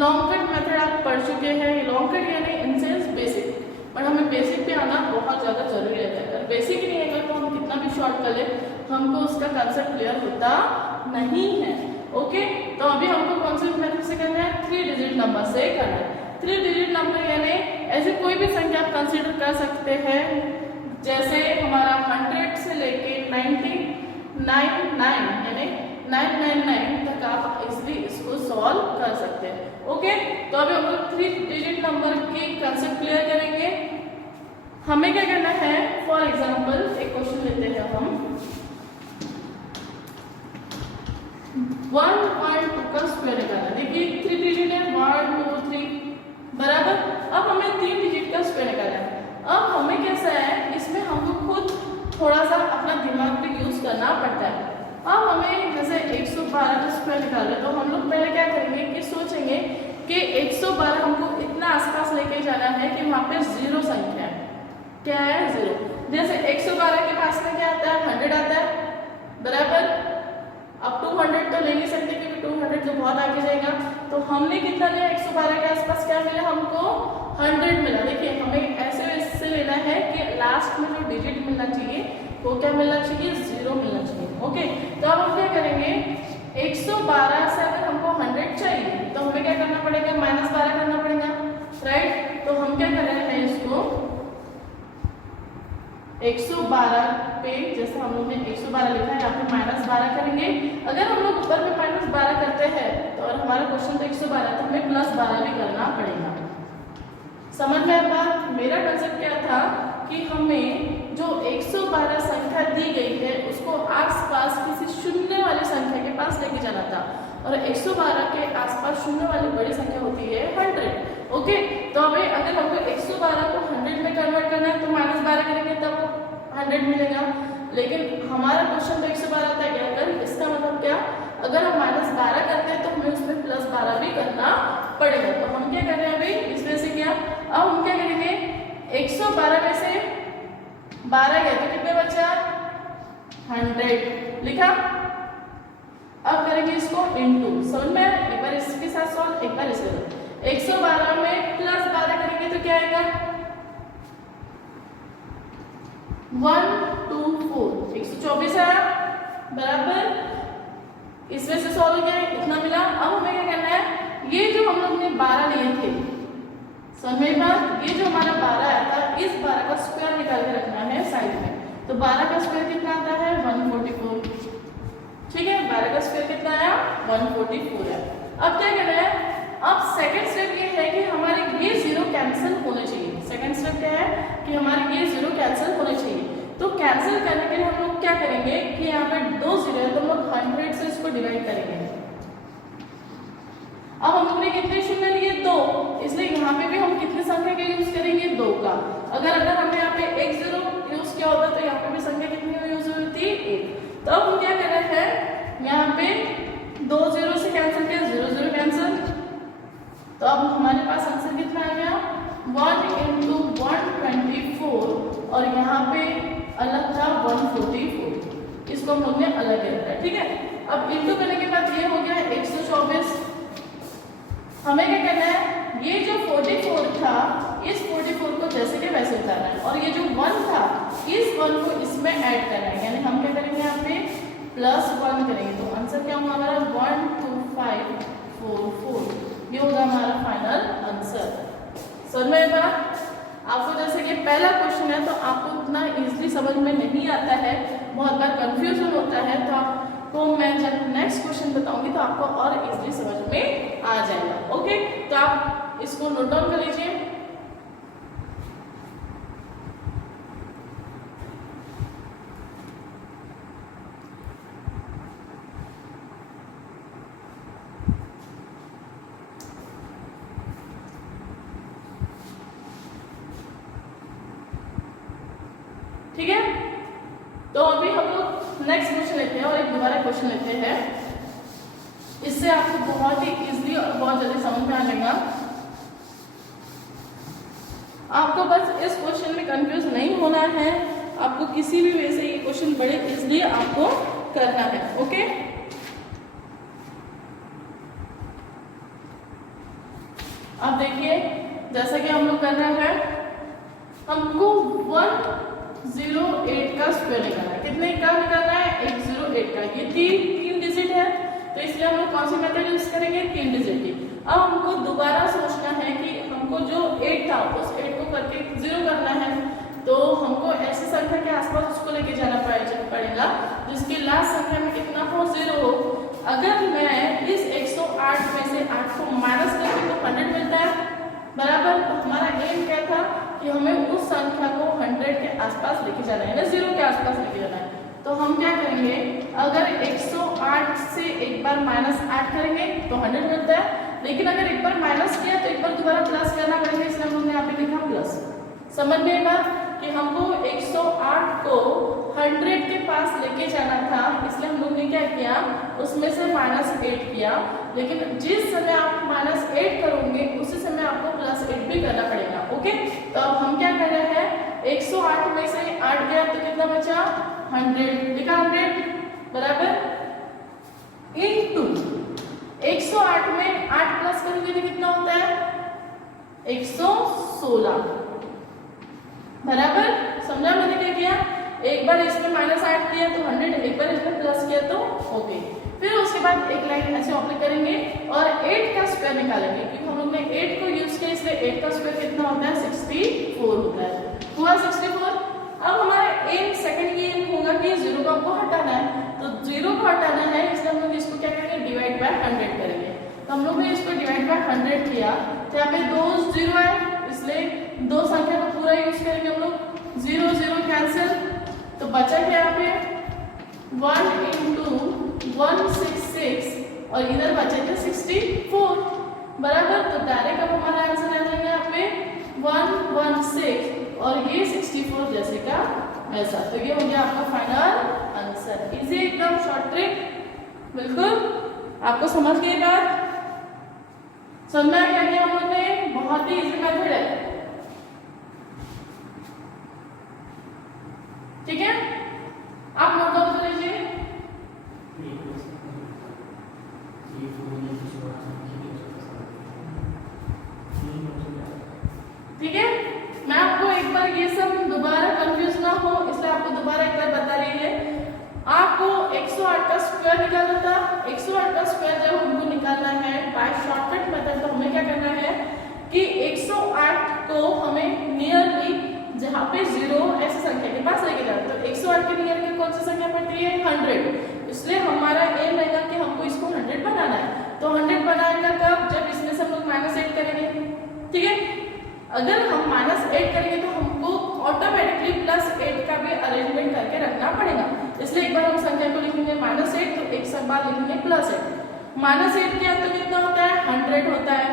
लॉन्ग कट मेथड आप पढ़ चुके हैं, लॉन्ग कट यानी इन सेंस बेसिक, पर हमें बेसिक पे आना बहुत ज़्यादा जरूरी रहता है। अगर बेसिक नहीं है तो हम कितना भी शॉर्ट कर ले, हमको उसका कंसेप्ट क्लियर होता नहीं है। ओके, तो अभी हमको कौन से मेथड से करना है, 3 डिजिट नंबर से करना है। 3 डिजिट नंबर यानी ऐसे कोई भी संख्या आप कंसीडर कर सकते हैं, जैसे हमारा 100 से लेके 99 यानी 999 तक आप इसलिए इसको सॉल्व कर सकते हैं। ओके, तो अभी हम लोग 3 डिजिट नंबर की कंसेप्ट क्लियर करेंगे। हमें क्या करना है, फॉर एग्जांपल एक क्वेश्चन लेते हैं हम, 1 1 2 का स्क्वायर निकालना। देखिए 3 डिजिट है, 1 2 3 बराबर। अब हमें 3 डिजिट का स्क्वायर निकालना है। अब हमें कैसा है, इसमें हमको खुद थोड़ा सा अपना दिमाग भी यूज करना पड़ता है। अब हमें जैसे 112 का स्क्वायर निकालना है, तो हम लोग पहले क्या करेंगे कि सोचेंगे कि 112 हमको इतना आसपास लेके जाना है कि वहाँ पे जीरो संख्या है। क्या है? जीरो। जैसे 112 के पास में क्या आता है? 100 आता है, बराबर। अब 200 तो ले नहीं सकते क्योंकि 200 तो बहुत आगे जाएगा। तो हमने कितना लिया? 112 के आसपास क्या मिला हमको? 100 मिला। देखिए हमें ऐसे इससे लेना है कि लास्ट में जो डिजिट मिलना चाहिए वो क्या मिलना चाहिए? जीरो मिलना चाहिए। ओके, तो अब हम क्या करेंगे? 112 से अगर हमको 100 चाहिए तो हमें क्या करना पड़ेगा? -12 करना पड़ेगा, राइट। तो हम क्या कर रहे हैं? इसको 112 पे जैसे हम लोग ने 112 लिखा है, यहाँ पे -12 करेंगे। अगर हम लोग ऊपर में -12 करते हैं तो और हमारा क्वेश्चन तो 112 तो हमें +12 भी करना पड़ेगा। समझ में आया बात? मेरा कंसेप्ट क्या था कि हमें जो 112 संख्या दी गई है उसको आसपास किसी शून्य वाली संख्या के पास लेके जाना था, और 112 के आसपास शून्य वाली बड़ी संख्या होती है 100। ओके, तो हमें अगर हमको 112 को 100 में कन्वर्ट करना है तो -12 करेंगे तब 100 मिलेगा। लेकिन हमारा क्वेश्चन तो 112 था क्या कर, इसका मतलब क्या? अगर हम -12 करते हैं तो हमें उसमें +12 भी करना पड़ेगा। तो हम क्या कर रहे हैं अभी? इसमें से क्या, अब हम क्या करेंगे? 112 में से 12 गया तो कितने बचा? 100 लिखा। अब करेंगे इसको इनटू। समझ में? एक बार इसके साथ सॉल्व, एक बार इसके साथ। 112 में +12 करेंगे तो क्या आएगा? 124 124 आया, बराबर। इसमें से सॉल्व किया, इतना मिला। अब हमें क्या करना है? ये जो हम लोग ने 12 लिए थे, समझ में बात? ये जो हमारा 12 आया था, इस 12 का स्क्वायर निकाल के रखना है साइड में। तो 12 का स्क्वायर कितना आता है? 144। ठीक है, 12 का स्क्वायर कितना आया? 144 है। अब क्या करना है? अब सेकंड स्टेप ये है कि हमारे ये जीरो कैंसिल होने चाहिए। सेकंड स्टेप क्या है कि हमारे ये जीरो कैंसिल होने चाहिए। तो कैंसिल करने के लिए हम लोग क्या करेंगे कि यहाँ पे 2 जीरो है तो हम लोग 100 से इसको डिवाइड करेंगे। अब हम लोग ने कितने शून्य लिए? 2, इसलिए यहाँ पे भी हम कितने संख्या का यूज करेंगे? 2 का। अगर हमने यहाँ पे 1 जीरो यूज किया होता तो यहाँ पे भी संख्या कितनी यूज हुई थी? 1। तो अब हम क्या कर रहे हैं? यहाँ पे 2 जीरो से कैंसिल किया, 0 0 कैंसिल। तो अब हमारे पास आंसर कितना आ गया? 1 × 124, और यहाँ पे अलग था 144। इसको हम लोग ने अलग रखा है, ठीक है। अब इंटू करने के बाद ये हो गया 124। हमें क्या करना है? ये जो 44 था, इस 44 को जैसे के वैसे उतारना है, और ये जो 1 था, इस 1 को इसमें ऐड करना है। यानी हम क्या करेंगे? यहाँ पे +1 करेंगे। तो आंसर क्या होगा हमारा? 12544। ये होगा हमारा फाइनल आंसर। समझ में आया? आपको जैसे कि पहला क्वेश्चन है तो आपको उतना इजीली समझ में नहीं आता है, बहुत बार कंफ्यूजन होता है। तो आपको मैं जब नेक्स्ट क्वेश्चन बताऊंगी तो आपको और इजीली समझ में आ जाएगा। ओके, तो आप इसको नोट डाउन कर लीजिए। ठीक है, तो अभी हम लोग नेक्स्ट क्वेश्चन लेते हैं और एक दोबारा क्वेश्चन लेते हैं। इससे आपको बहुत ही इजीली और बहुत जल्दी समझ में आ जाएगा। आपको बस इस क्वेश्चन में कंफ्यूज नहीं होना है, आपको किसी भी वे से ये क्वेश्चन बड़े इजीली आपको करना है। ओके, अब देखिए जैसा कि हम लोग कर रहे हैं, हमको 108 का स्क्वायर निकालना है। कितने का निकालना है? 108 का। ये तीन डिजिट है तो इसलिए हम लोग कौन सी मेथड यूज करेंगे? 3 डिजिट की। अब हमको दोबारा सोचना है कि हमको जो 8 था उस 8 को करके 0 करना है, तो हमको ऐसी संख्या के आसपास उसको लेके जाना पड़ेगा जिसकी लास्ट संख्या में कितना हो? 0 हो। अगर मैं इस 108 में से 8 को माइनस करके तो 100 मिलता है, बराबर। तो हमारा एम क्या था कि हमें उस संख्या को 100 के आसपास लेके जाना है, ना 0 के आसपास लेके जाना है। तो हम क्या करेंगे? अगर 108 से एक बार -8 करेंगे तो 100 मिलता है, लेकिन अगर एक बार माइनस किया तो एक बार दोबारा प्लस करना पड़ेगा, इसलिए हमने यहाँ पे लिखा प्लस। समझ में बात कि हमको 108 को 100 के पास लेके जाना था, इसलिए हम लोग ने क्या किया, उसमें से -8 किया, लेकिन जिस समय आप -8 करोगे उसी समय आपको +8 भी करना पड़ेगा। ओके, तो अब हम क्या कर रहे हैं, 108 में से 8 गया तो कितना बचा, 100, लिखा 100 बराबर इनटू 108 में 8 प्लस करोगे तो कितना होता है, 116 बराबर। समझा मैंने क्या किया, एक बार इसमें -8 किया तो 100, एक बार इसमें प्लस किया तो ओके। फिर उसके बाद एक लाइन ऐसे ऑप्लाई करेंगे और 8 का स्क्वायर निकालेंगे, क्योंकि हम लोग ने 8 को यूज किया इसलिए 8 का स्क्वायर कितना होता है, 64 होता है। हुआ 64। अब हमारा एम सेकंड ये होगा कि 0 को हमको हटाना है, तो 0 को हटाना है इसलिए हम लोग इसको क्या करेंगे, डिवाइड बाय 100 करेंगे। तो हम लोग ने इसको डिवाइड बाय 100 किया तो यहाँ पे 2 0 है, इसलिए दो संख्या का पूरा यूज करेंगे हम लोग, 0 0 कैंसिल, तो बचा क्या यहाँ पे 1 into 166 और इधर बचेगा 64 बराबर। तो डायरेक्ट अब हमारा आंसर आ जाएगा यहाँ पे 116 और ये 64 जैसे का वैसा। तो ये हो गया आपका फाइनल आंसर। इजी एकदम शॉर्ट ट्रिक, बिल्कुल आपको समझ गई बात, समझना क्या किया हम लोग ने, बहुत ही इजी मेथड है, ठीक है। आप नोट डाउन कर लीजिए। ठीक है, मैं आपको एक बार ये सब दोबारा कंफ्यूज ना हो इसलिए आपको दोबारा एक बार बता रही है। आपको 108 का स्क्वायर निकालना था, 108 का स्क्वायर जब हमको निकालना है बाय शॉर्टकट मेथड, तो हमें क्या करना है कि 108 को हमें नियरली जहाँ पे 0 ऐसी संख्या के पास लेके जाते, तो 108 के नियर में कौन सी संख्या पड़ती है, 100। इसलिए हमारा एम रहेगा कि हमको इसको 100 बनाना है। तो 100 बनाएगा कब, जब इसमें से हम लोग -8 करेंगे, ठीक है। अगर हम -8 करेंगे तो हमको ऑटोमेटिकली +8 का भी अरेंजमेंट करके रखना पड़ेगा, इसलिए एक बार हम संख्या को लिखेंगे -8 तो एक सब बार लिखेंगे +8। -8 किया तो कितना होता है, 100 होता है,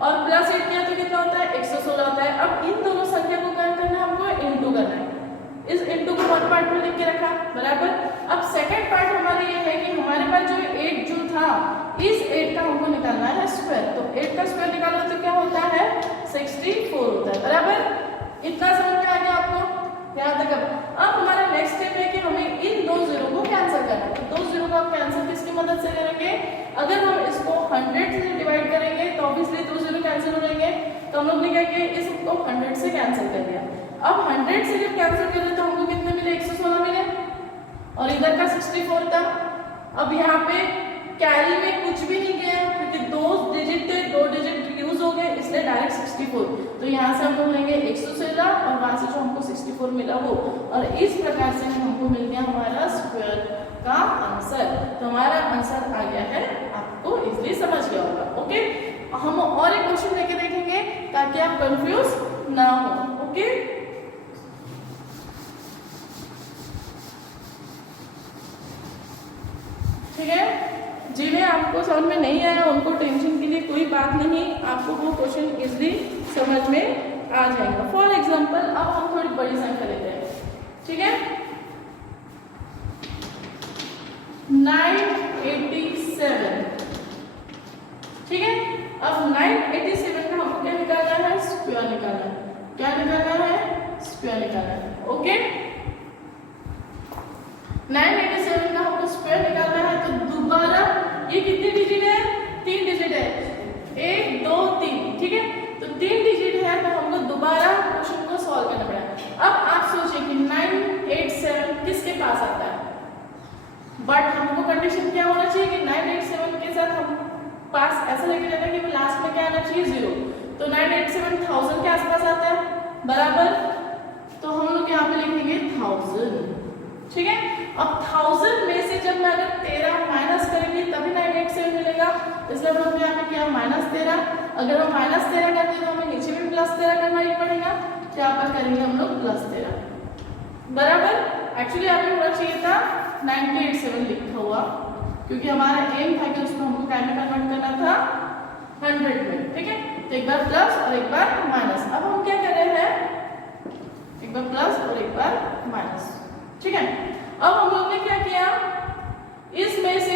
और +8 किया तो कितना होता है, 116 होता है। अब इन दोनों संख्या को क्या करना है, हमको इनटू करना है, इस इनटू को वन पार्ट में लिख के रखा बराबर। अब सेकंड पार्ट हमारा ये है कि हमारे पास जो 8 जो था, इस 8 का हमको निकालना है स्क्वायर, तो 8 का स्क्वायर निकालो तो क्या होता है, 64 होता है बराबर। इतना समझ में आ गया आपको, याद रखो। अब हमारा नेक्स्ट स्टेप है कि हमें इन दो 0 को कैंसिल करना है, तो दो 0 का कैंसिल किसकी मदद से करेंगे, अगर हम इसको 100 से डिवाइड करेंगे तो ऑब्वियसली 2 0 कैंसिल हो जाएंगे, तो हम लोग ने क्या किया, इसको 100 से कैंसिल कर दिया। अब 100 से जब कैंसिल करें तो हमको कितने मिले, 116 मिले, और इधर का 64 था। अब यहाँ पे कैरी में कुछ भी नहीं गया क्योंकि 2 डिजिट थे, 2 डिजिट यूज हो गए, इसलिए डायरेक्ट 64। तो यहाँ से हम लोग लेंगे 116 और वहां से जो हमको 64 मिला वो, और इस प्रकार से हमको मिल गया हमारा स्क्वायर का आंसर। तो हमारा आंसर आ गया है, आपको इजीली समझ गया होगा। ओके, हम और एक क्वेश्चन लेके देखेंगे ताकि आप कंफ्यूज ना हो। ओके, ठीक है, जिन्हें आपको समझ में नहीं आया उनको टेंशन के लिए कोई बात नहीं, आपको वो क्वेश्चन इजीली समझ में आ जाएगा। फॉर एग्जांपल अब हम थोड़ी बड़ी संख्या लेते हैं, ठीक है, 987, ठीक है। अब 987 का हमको क्या निकालना है, स्क्वायर निकालना है। क्या निकालना है, स्क्वायर निकालना है। ओके, 987 का हमको स्क्वायर निकालना है, तो दोबारा ये कितनी डिजिट है, 3 डिजिट है, 1 2 3, ठीक है। तो 3 डिजिट है तो हमको दोबारा क्वेश्चन को सॉल्व करना पड़ेगा। अब आप सोचिए कि 987 किसके पास आता है, बट हमको कंडीशन क्या होना चाहिए कि 987 के साथ हम पास ऐसा लेके जाना है कि लास्ट में क्या आना चाहिए, 0। तो 987 1000 के आसपास आता है बराबर, तो हम लोग यहाँ पे लिखेंगे 1000, ठीक है। अब 1000 में से जब मैं अगर 13 माइनस करेंगे तभी 987 मिलेगा, इसलिए हम लोग यहाँ पे किया -13। अगर हम -13 करते हैं तो हमें नीचे भी +13 करना ही पड़ेगा, तो यहाँ पर करेंगे हम लोग +13 बराबर। एक्चुअली यहाँ पे होना चाहिए था 987 लिखा हुआ, क्योंकि हमारा एम था कि उसको हमको क्या में कन्वर्ट करना था, 100 में, ठीक है। तो एक बार प्लस और एक बार माइनस। अब हम क्या कर रहे हैं, एक बार प्लस और एक बार माइनस, ठीक है। अब हम लोग ने क्या किया, इसमें से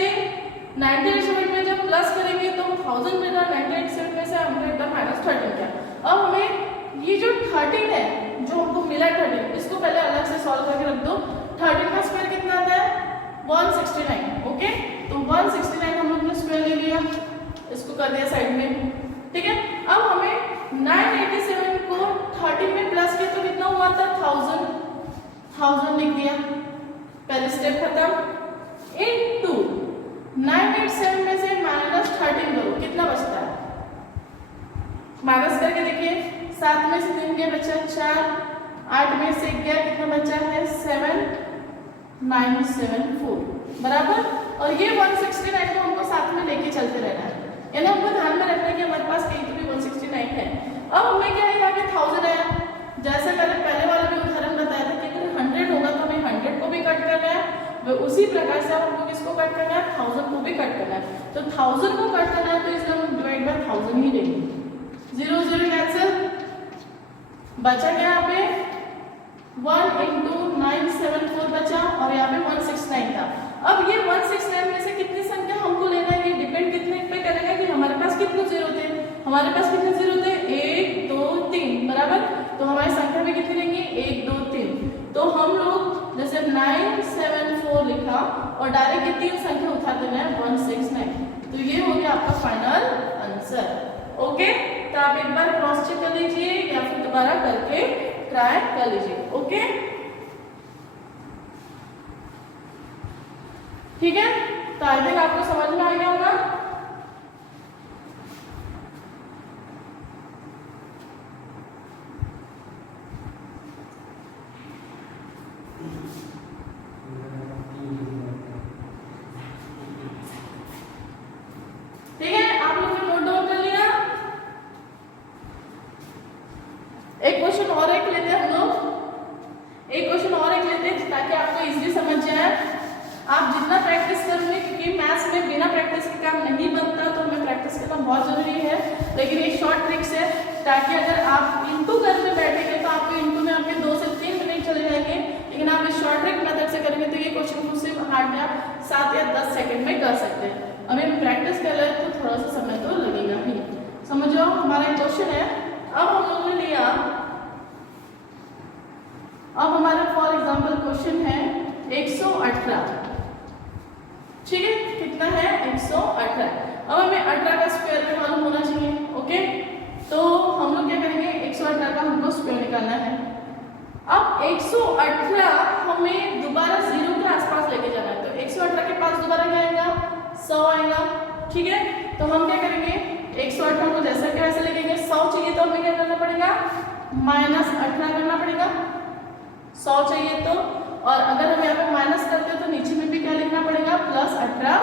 98 में जब प्लस करेंगे तो 1000 मिला, 98 में से हमने एकदम -13 किया। अब हमें ये जो 13 है जो हमको मिला 13, इसको पहले अलग से सॉल्व करके रख दो। 13 का स्क्वायर कितना आता है 169। ओके, तो 169 हम लोग ने स्क्वायर ले लिया, इसको कर दिया साइड में। ठीक है, अब हमें 987 को 13 में प्लस किया तो कितना हुआ था 1000 लिख दिया, पहले स्टेप खत्म। इनटू 987 में से -13 करो, कितना बचता है, माइनस करके देखिए। 7 में से 3 गया बचा 4, 8 में से गया कितना बचा है 7974 बराबर। और ये 169 को हमको साथ में लेके चलते रहना है, यानी हमको ध्यान में रखना है कि हमारे पास कहीं तो भी 169 है। अब हमें क्या है, यहाँ पे 1000 आया, जैसे मैंने पहले वाले भी उदाहरण बताया था कि अगर 100 होगा तो हमें 100 को भी कट करना है, उसी प्रकार से हमको किसको कट करना है 1000 को भी कट करना है। तो 1000 को कट करना है तो इसलिए हम डिवाइड बाय 1000 ही लेंगे। 0 0 कैंसिल, बचा क्या यहाँ पे 1 × 974 बचा, और यहाँ पे 169 था। अब ये 169 में से कितनी संख्या हमको लेना है, ये डिपेंड कितने पे करेगा कि हमारे पास कितने जीरो थे। हमारे पास कितने जीरो थे 1 2 3 बराबर, तो हमारी संख्या में कितनी रहेंगी 1 2 3। तो हम लोग जैसे 974 लिखा और डायरेक्ट ये 3 संख्या उठा देना है 169, तो ये हो गया आपका फाइनल आंसर। ओके, तो आप एक बार क्रॉस चेक कर लीजिए या फिर दोबारा करके ट्राई कर लीजिए। ओके, ठीक है, तो आई थिंक आपको समझ में आ गया होगा। ठीक है, आप लोगों ने नोट डाउन कर लिया। एक क्वेश्चन और एक लेते हैं हम लोग, एक क्वेश्चन और एक लेते हैं ताकि आपको इजीली समझ जाए। आप जितना प्रैक्टिस करोगे, क्योंकि मैथ्स में बिना प्रैक्टिस के काम नहीं बनता, तो हमें प्रैक्टिस करना बहुत जरूरी है। लेकिन एक शॉर्ट ट्रिक्स है, ताकि अगर आप इनटू करने बैठेंगे तो आपको इनटू में आपके 2 से 3 मिनट चले जाएंगे, लेकिन आप इस शॉर्ट ट्रिक मेथड से करेंगे तो ये क्वेश्चन को सिर्फ हार्ड में आप 7 या 10 सेकंड में कर सकते हैं। हमें प्रैक्टिस कर रहे तो थोड़ा सा समय तो लगेगा ही। समझो, हमारा एक क्वेश्चन है, अब हम लोगों ने लिया, अब हमारा फॉर एग्जाम्पल क्वेश्चन है 118। ठीक है, कितना है 118। अब हमें 18 का स्क्वायर भी मालूम होना चाहिए। ओके, तो हम लोग क्या करेंगे 118 का हमको स्क्वायर निकालना है। अब 118 हमें दोबारा 0 के आसपास लेके जाना है, तो 118 के पास दोबारा क्या आएगा 100 आएगा। ठीक है, तो हम क्या करेंगे 118 को जैसा क्या वैसे लेके 100 चाहिए तो हमें क्या करना पड़ेगा -18 करना पड़ेगा, 100 चाहिए तो। और अगर हम यहाँ पे माइनस करते हो तो नीचे में भी क्या लिखना पड़ेगा +18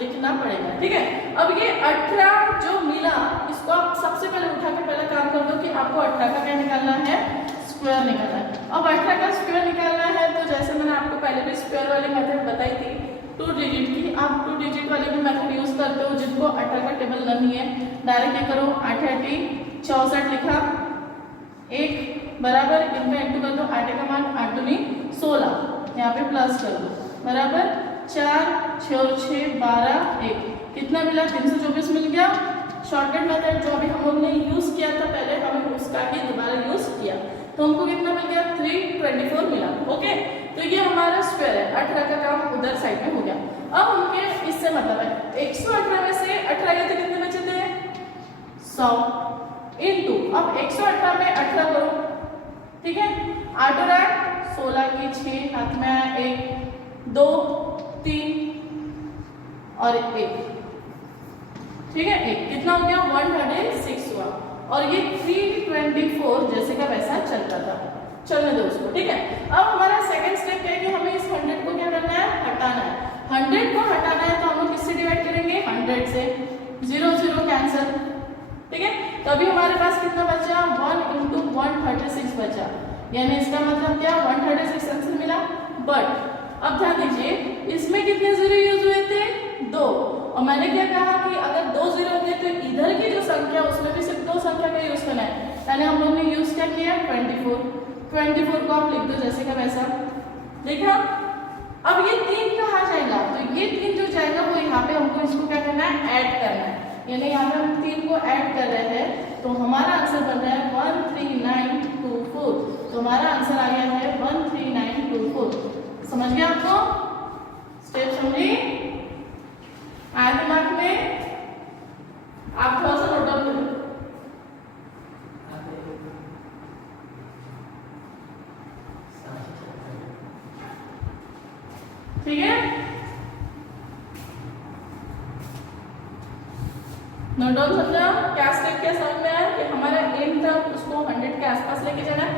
लिखना पड़ेगा। ठीक है, अब ये 18 जो मिला इसको आप सबसे पहले उठा के पहले काम कर दो कि आपको 18 का क्या निकालना है स्क्वायर निकालना है। अब 18 का स्क्वायर निकालना है तो जैसे मैंने आपको पहले भी स्क्वायर वाली मेथड बताई थी 2 डिजिट की, आप 2 डिजिट वाली भी मेथड यूज करते हो। जिनको 18 का टेबल नहीं है डायरेक्ट क्या करो 8 8 64 लिखा, 1 बराबर इनका इंटू कर दो, 8 का मान 8 दूनी 16, यहाँ पे प्लस कर दो बराबर 4 6 और 6 12 1 कितना मिला 324 मिल गया। शॉर्टकट मेथड जो अभी हम लोग ने यूज किया था पहले, हमें उसका ही दोबारा यूज किया तो हमको कितना मिल गया 324 मिला। ओके, तो ये हमारा स्क्वायर है, 18 का काम उधर साइड में हो गया। अब हमके इससे मतलब है 118 में से 18 गए थे कितने बचे थे 100 इंटू, अब 118 में 18 करो। ठीक है, 8 और 8 16 की 6 हाथ में आया 1 2 3 और 1। ठीक है, 1 कितना हो गया 106 हुआ, और ये 324 जैसे का वैसा चलता था, चलने दो उसको। ठीक है, अब हमारा सेकंड स्टेप क्या है कि हमें इस 100 को क्या करना है हटाना है। 100 को हटाना है तो हम लोग किससे डिवाइड करेंगे 100 से, 0 0 कैंसिल। ठीक है, तो अभी हमारे पास कितना बचा 1 × 136 बचा, यानी इसका मतलब क्या 136 आंसर मिला। बट अब ध्यान दीजिए इसमें कितने जीरो यूज हुए थे 2, और मैंने क्या कहा कि अगर 2 जीरो होंगे तो इधर की जो संख्या उसमें भी सिर्फ 2 संख्या का यूज करना है, यानी हम लोग ने यूज क्या किया 24 को आप लिख दो जैसे का वैसा। देखा, अब ये 3 कहाँ जाएगा, तो ये 3 जो जाएगा वो यहाँ पे हमको है, ऐड करना है, यानी यहाँ पे हम 3 को ऐड कर रहे हैं, तो हमारा आंसर बन रहा है 13924। तो हमारा आंसर आ गया है 13924। समझ गया आपको? स्टेप समझी? आया दिमाग में? आप थोड़ा सा नोट डाउन करें। ठीक है, नोट डाउन समझा? क्या स्टेप क्या समझ में आया कि हमारा एम था उसको 100 के आसपास लेके जाना है,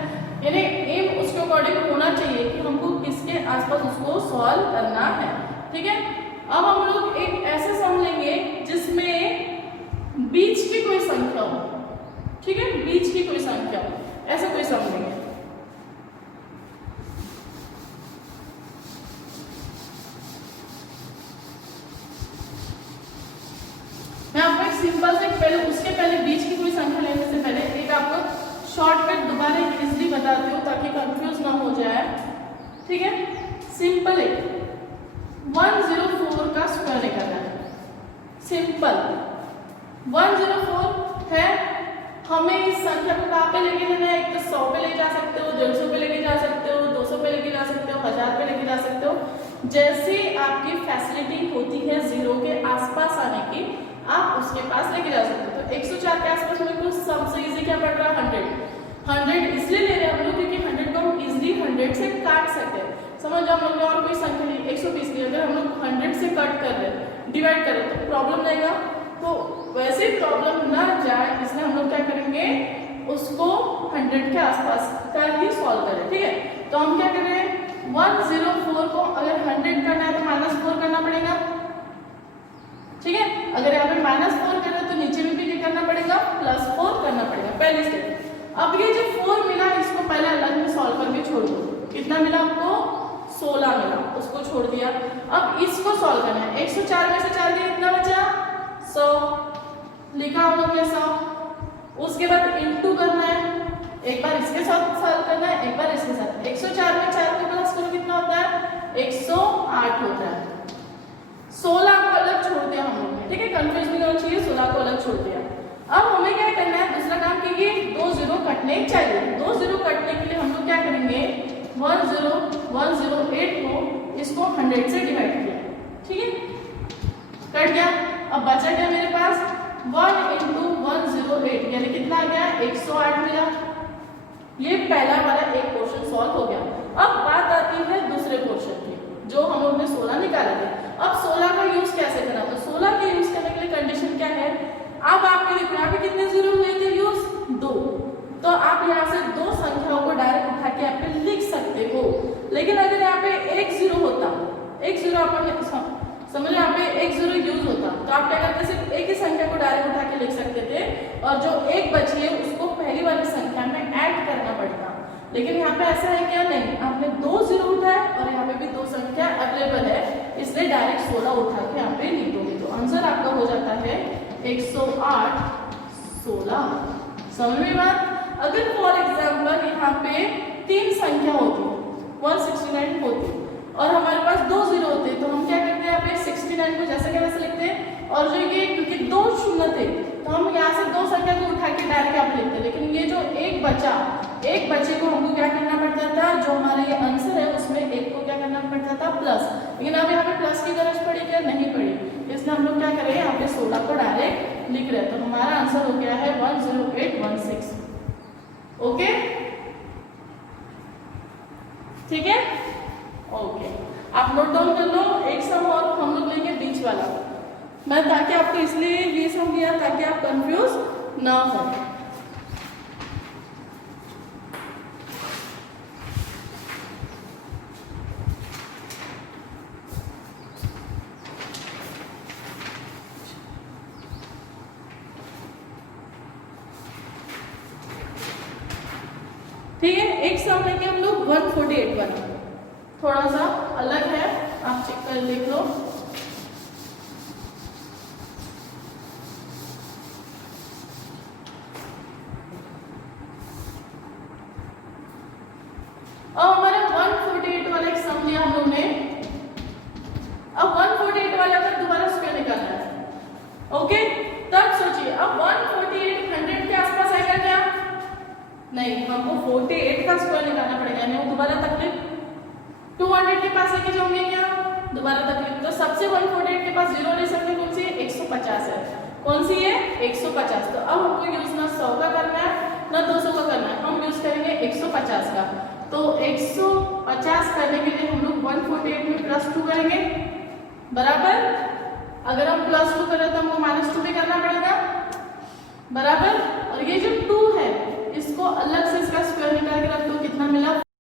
यानी एम उसके अकॉर्डिंग होना चाहिए कि हमको किसके आसपास उसको सॉल्व करना है। ठीक है, अब हम लोग एक ऐसे सम लेंगे जिसमें बीच की कोई संख्या हो। ठीक है, बीच की कोई संख्या हो, ऐसा कोई सम लेंगे। मैं आपको एक सिंपल से उसके पहले बीच की कोई संख्या लेने से पहले एक आपको शॉर्टकट दोबारा इजीली बताती हूँ ताकि कंफ्यूज ना हो जाए। ठीक है, सिंपल है, 104 का स्क्वायर निकालना है। सिंपल 104 है, हमें इस संख्या को कहाँ पे लेके जाना है? एक तो 100 पे ले जा सकते हो, 150 पे लेके जा सकते हो, 200 पे लेके जा सकते हो, 1000 पे लेके जा सकते हो। जैसे आपकी फैसिलिटी होती है 0 के आसपास आने की, आप उसके पास लेके जा सकते हो। तो 104 के आसपास मेरे को सबसे इजी क्या पड़ रहा है? 100 इसलिए ले रहे हैं हम लोग क्योंकि 100 को हम इजिली 100 से काट सकते हैं। समझ जाओ, हम लोग ने और कोई संख्या नहीं, 120 की अगर हम लोग 100 से कट कर रहे हैं, डिवाइड कर रहे हैं, तो प्रॉब्लम रहेगा। तो वैसे प्रॉब्लम ना जाए इसलिए हम लोग क्या करेंगे, उसको 100 के आसपास का ही सॉल्व करें। ठीक है, तो हम क्या कर रहे हैं, 104 को अगर 100 करना है तो -4 करना पड़ेगा। ठीक है, अगर यहाँ पे -4 कर रहे हैं तो नीचे में भी क्या करना पड़ेगा? +4 करना पड़ेगा, पहले स्टेप। अब ये जो 4 मिला इसको पहले अलग में सॉल्व करके छोड़ दो। कितना मिला आपको? 16 मिला, उसको छोड़ दिया। अब इसको सॉल्व करना है, 104 में से 4 गए, कितना बचा? 100 लिखा हम लोग ने 100। उसके बाद इनटू करना है, एक बार इसके साथ सॉल्व करना है, एक बार इसके साथ। 104 में 4 को प्लस करो, कितना होता है? 108 होता है। 16 को अलग छोड़ दिया हम लोग ने। ठीक है, कंफ्यूज नहीं होना चाहिए, 16 को अलग छोड़ दिया। अब हमें क्या करना है, दूसरा काम कि ये 2 0 कटने चाहिए। 2 0 कटने के लिए हम लोग क्या करेंगे, 10108 को इसको 100 से डिवाइड किया। ठीक है, कट गया। अब बचा क्या मेरे पास? 1 × 108 यानी कितना आ गया? 108 मिला। ये पहला वाला एक पोर्शन सॉल्व हो गया। अब बात आती है दूसरे पोर्शन की, जो हम लोग ने 16 निकाला था। अब 16 का यूज कैसे करना? तो 16 के यूज करने के लिए कंडीशन क्या है? अब आपके देखो यहाँ पे कितने जीरो हुए थे यूज? 2। तो आप यहाँ से 2 संख्याओं को डायरेक्ट उठा के यहाँ पे लिख सकते हो। लेकिन अगर यहाँ पे 1 0 होता, 1 0 आप समझ यहाँ पे 1 0 यूज होता, तो आप क्या करते? सिर्फ एक ही संख्या को डायरेक्ट उठा के लिख सकते थे, और जो एक बची है उसको पहली वाली संख्या में ऐड करना पड़ता। लेकिन यहाँ पे ऐसा है क्या? नहीं, आपने 2 0 उठाया और यहाँ पे भी 2 संख्या अवेलेबल है, इसलिए डायरेक्ट 16 उठा के यहाँ पे लिख दोगे। तो आंसर आपका हो जाता है 108 16। समझ में बात? अगर फॉर एग्जाम्पल यहाँ पे 3 संख्या होती, 169 होती, और हमारे पास 2 0 होते, तो हम क्या करते हैं? यहाँ पे 69 को जैसे के वैसे लिखते हैं, और जो ये क्योंकि 2 0 थे तो हम यहाँ से 2 संख्या को उठा के डायरेक्ट आप लिखते हैं। लेकिन ये जो एक बचे को हमको क्या करना पड़ता था? जो हमारा ये आंसर है उसमें एक को क्या करना पड़ता था? प्लस। लेकिन अब यहाँ पे प्लस की गरज पड़ी क्या? नहीं पड़ी, इसलिए हम लोग क्या करें? यहाँ पे 16 को डायरेक्ट लिख रहे हैं। तो हमारा आंसर हो गया है 10816। ओके, ठीक है, ओके। आप नोट डाउन कर लो। एक सम और हम लोग लेंगे बीच वाला, मैं ताकि आपको इसलिए ये सम दिया ताकि आप कंफ्यूज ना हो। ठीक है, एक सम लेंगे हम लोग 148 वाला, थोड़ा सा अलग है, आप चेक कर लिख लो। अब हमारा 148 वाला एक सम लिया हम लोग ने। अब 148 वाला का दोबारा स्क्वायर निकालना है। स्क्वायर निकालना पड़ेगा, यानी वो दोबारा तकलीफ 200 के पास लेके जाओगे क्या, दोबारा तकलीफ। तो सबसे 148 के पास जीरो ले सकते, कौन सी है, 150 है, कौन सी है, 150। तो अब हमको यूज ना 100 का करना है ना 200 का करना है, हम यूज करेंगे 150 का। तो 150 करने के लिए हम लोग 148 में +2 करेंगे, बराबर। अगर हम +2 करें तो हमको -2 भी करना पड़ेगा, बराबर। और ये जो 2 है इसको अलग से इसका स्क्वायर निकाल के रख दो, कितना मिला